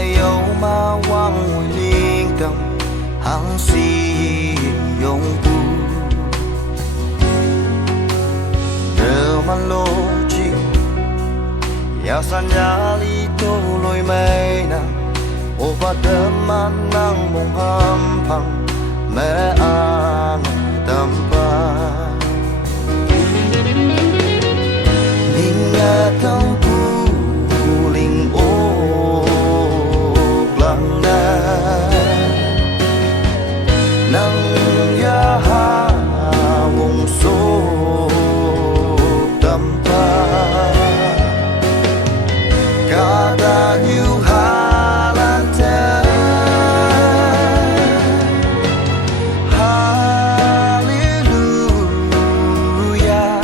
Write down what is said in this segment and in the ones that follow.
lại yêu mà quăng ngồi liên tâm hàng si yong bu Nếu mà lô chi ya san ya li to loi mai na o ba de man nang mong ham phang mẹ an tâm ba mình nghe tâm bu linh ô lăng na nang ya ha mong số tâm ba cả ta như hà lan thế hallelujah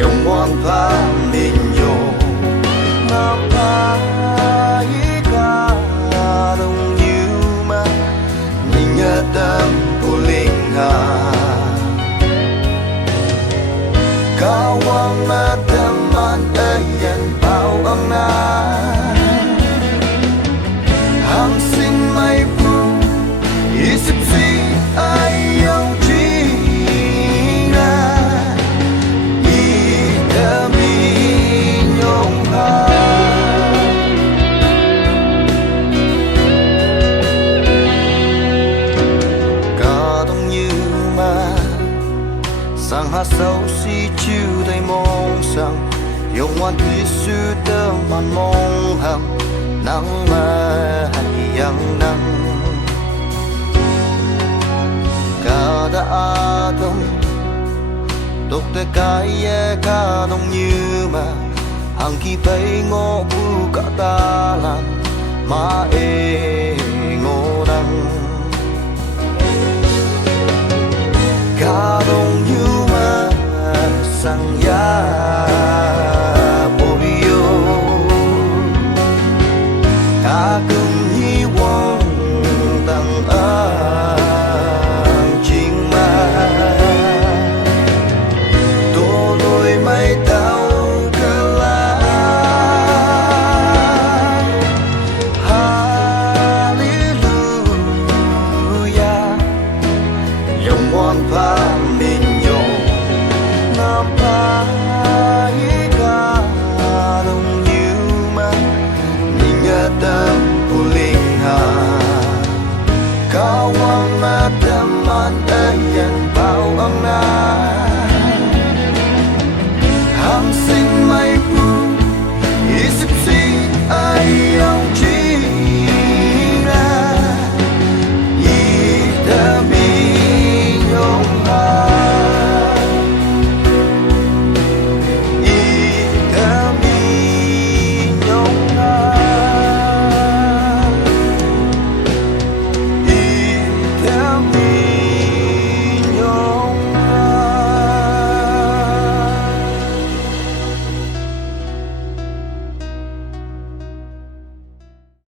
yung wang pang ninyo na paika đông như mà nhìn nhớ tâm của linh hà cao wang mà tâm an ơi yan bao âm na hàng sinh mây phù isip si ai yêu chi na ida mi nhung ha cả đông như mà sang hát sâu si chiu đầy mong sang yung wan tuy su tơ man mong hằng nắng mà hay yang nắng cả đã đông tục tới cái cả đông như mà hàng kỳ bay ngô bu cả ta làm mà ngô đăng cả đông như mà sang ya borio ta cùng